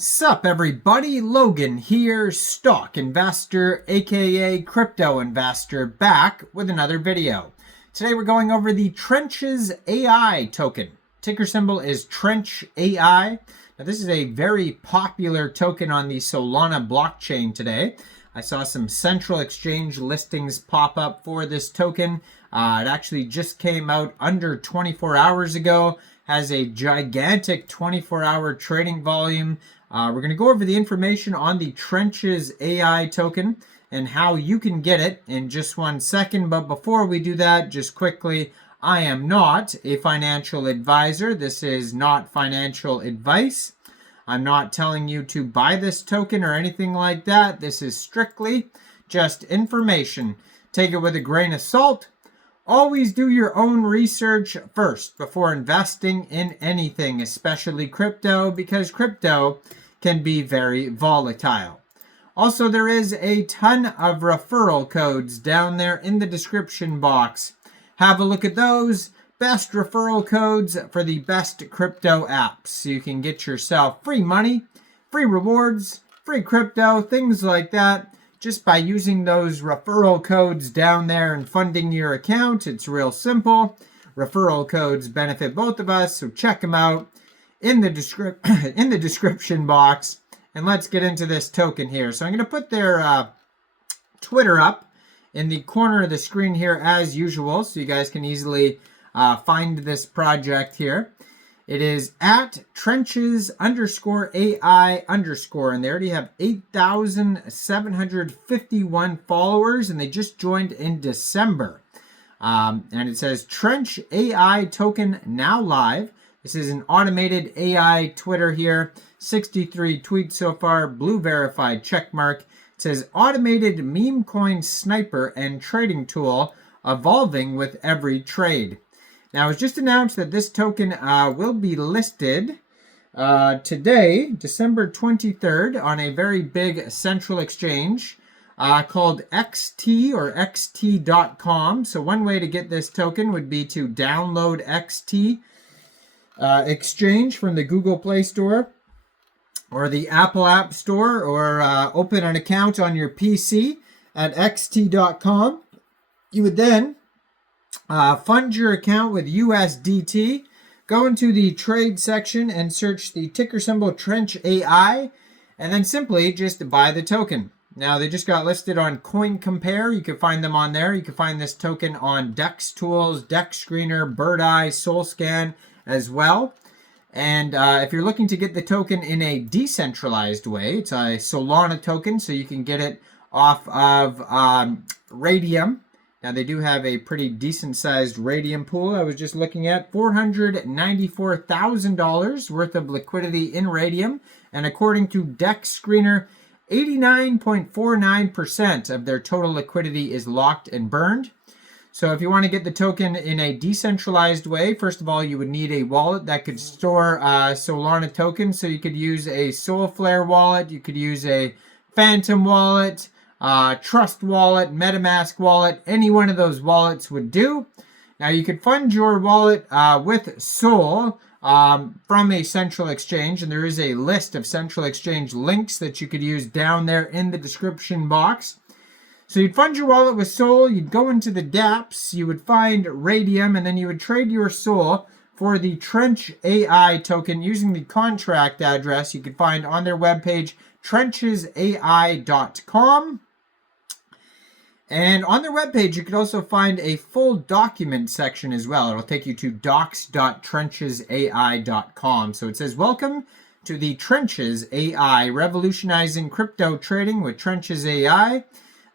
Sup everybody, Logan here, stock investor aka crypto investor, back with another video. Today we're going over the Trench's AI token. Ticker symbol is Trench AI. Now this is a very popular token on the Solana blockchain today. I saw some central exchange listings pop up for this token. It actually just came out under 24 hours ago, has a gigantic 24-hour trading volume. We're going to go over the information on the Trench's AI token and how you can get it in just 1 second. But before we do that, just quickly, I am not a financial advisor. This is not financial advice. I'm not telling you to buy this token or anything like that. This is strictly just information. Take it with a grain of salt. Always do your own research first before investing in anything, especially crypto, because crypto can be very volatile. Also, there is a ton of referral codes down there in the description box. Have a look at those. Best referral codes for the best crypto apps. So you can get yourself free money, free rewards, free crypto, things like that, just by using those referral codes down there and funding your account. It's real simple. Referral codes benefit both of us, so check them out in the description box. And let's get into this token here. So I'm going to put their Twitter up in the corner of the screen here as usual, so you guys can easily find this project here. It is at Trenches _AI _, and they already have 8,751 followers, and they just joined in December. And it says Trench AI token now live. This is an automated AI Twitter here. 63 tweets so far, blue verified check mark. It says automated meme coin sniper and trading tool evolving with every trade. Now, it was just announced that this token will be listed today, December 23rd, on a very big central exchange called XT or XT.com. So one way to get this token would be to download XT exchange from the Google Play Store or the Apple App Store, or open an account on your PC at XT.com. You would then fund your account with USDT, go into the trade section and search the ticker symbol Trench AI, and then simply just buy the token. Now, they just got listed on CoinCompare. You can find them on there. You can find this token on Dex Tools, Dex Screener, Bird Eye, SoulScan as well. And if you're looking to get the token in a decentralized way, it's a Solana token, so you can get it off of Raydium. Now, they do have a pretty decent-sized Raydium pool. I was just looking at $494,000 worth of liquidity in Raydium. And according to Dex Screener, 89.49% of their total liquidity is locked and burned. So if you want to get the token in a decentralized way, first of all, you would need a wallet that could store Solana tokens. So you could use a Soulflare wallet, you could use a Phantom wallet, Trust wallet, MetaMask wallet, any one of those wallets would do. Now you could fund your wallet with Sol from a central exchange, and there is a list of central exchange links that you could use down there in the description box. So you'd fund your wallet with Sol, you'd go into the dApps, you would find Raydium, and then you would trade your Sol for the Trench AI token using the contract address you could find on their webpage, trenchesai.com. And on their webpage, you could also find a full document section as well. It'll take you to docs.trenchesai.com. So it says, welcome to the Trenches AI, revolutionizing crypto trading with Trenches AI.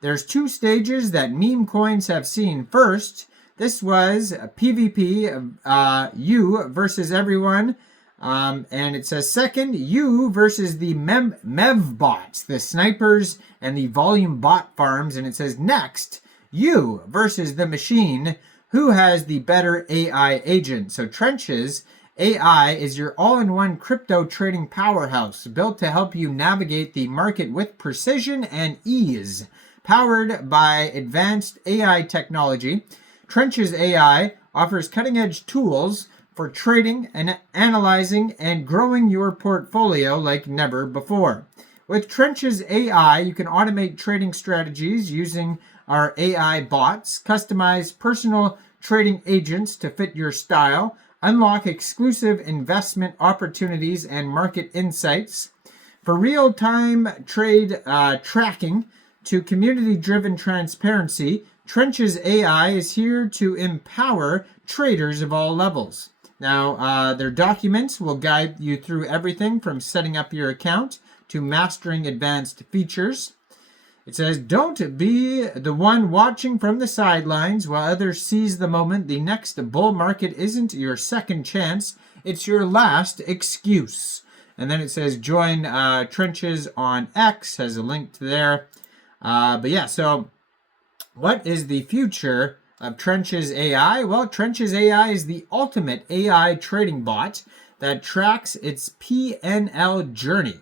There's 2 stages that meme coins have seen. First, this was a PvP, you versus everyone. And it says second, you versus the MEV bots, the snipers and the volume bot farms. And it says next, you versus the machine, who has the better AI agent. So Trenches AI is your all-in-one crypto trading powerhouse, built to help you navigate the market with precision and ease. Powered by advanced AI technology, Trenches AI offers cutting-edge tools for trading and analyzing and growing your portfolio like never before. With Trench's AI, you can automate trading strategies using our AI bots, customize personal trading agents to fit your style, unlock exclusive investment opportunities and market insights. For real-time trade tracking to community-driven transparency, Trench's AI is here to empower traders of all levels. Now, their documents will guide you through everything from setting up your account to mastering advanced features. It says, don't be the one watching from the sidelines while others seize the moment. The next bull market isn't your second chance. It's your last excuse. And then it says, join Trenches on X, has a link to there. But yeah, so what is the future of Trench's AI? Well, Trench's AI is the ultimate AI trading bot that tracks its PNL journey,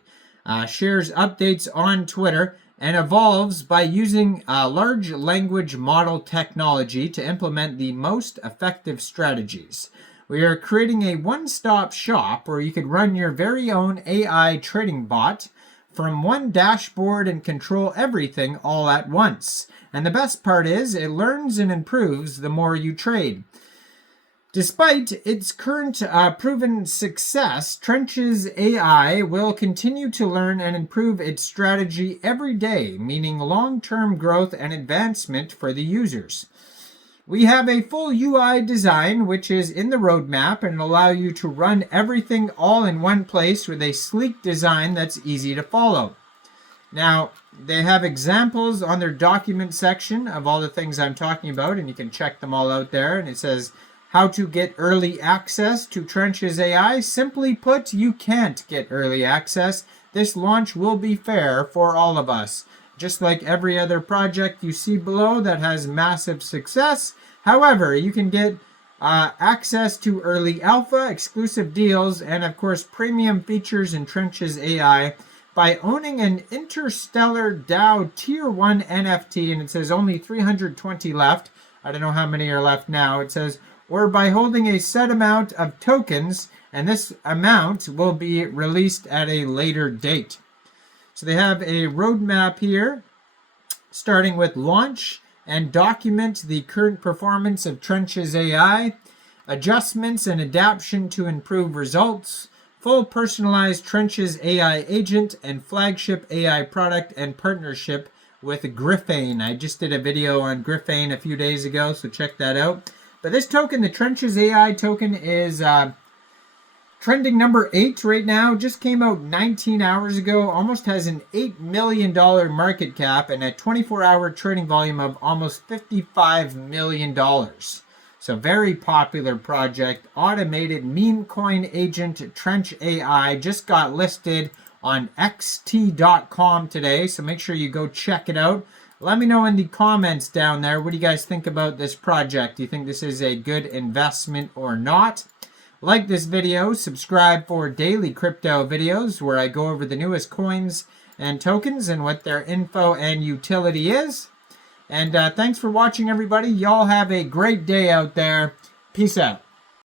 shares updates on Twitter, and evolves by using large language model technology to implement the most effective strategies. We are creating a one-stop shop where you could run your very own AI trading bot from one dashboard and control everything all at once. And the best part is it learns and improves the more you trade. Despite its current proven success, Trench's AI will continue to learn and improve its strategy every day, meaning long-term growth and advancement for the users. We have a full UI design, which is in the roadmap and allow you to run everything all in one place with a sleek design that's easy to follow. Now, they have examples on their document section of all the things I'm talking about, and you can check them all out there. And it says, how to get early access to Trench's AI. Simply put, you can't get early access. This launch will be fair for all of us. Just like every other project you see below that has massive success. However, you can get access to early alpha, exclusive deals, and of course premium features in Trench's AI by owning an Interstellar DAO Tier 1 NFT, and it says only 320 left. I don't know how many are left now. It says, or by holding a set amount of tokens, and this amount will be released at a later date. So they have a roadmap here, starting with launch and document the current performance of Trench's AI, adjustments and adaptation to improve results, full personalized Trench's AI agent, and flagship AI product and partnership with Griffane. I just did a video on Griffane a few days ago, so check that out. But this token, the Trench's AI token, is trending number 8 right now. Just came out 19 hours ago. Almost has an $8 million market cap and a 24-hour trading volume of almost $55 million. So very popular project. Automated meme coin agent Trench AI just got listed on xt.com today. So make sure you go check it out. Let me know in the comments down there, what do you guys think about this project? Do you think this is a good investment or not? Like this video, subscribe for daily crypto videos where I go over the newest coins and tokens and what their info and utility is. And thanks for watching, everybody. Y'all have a great day out there. Peace out.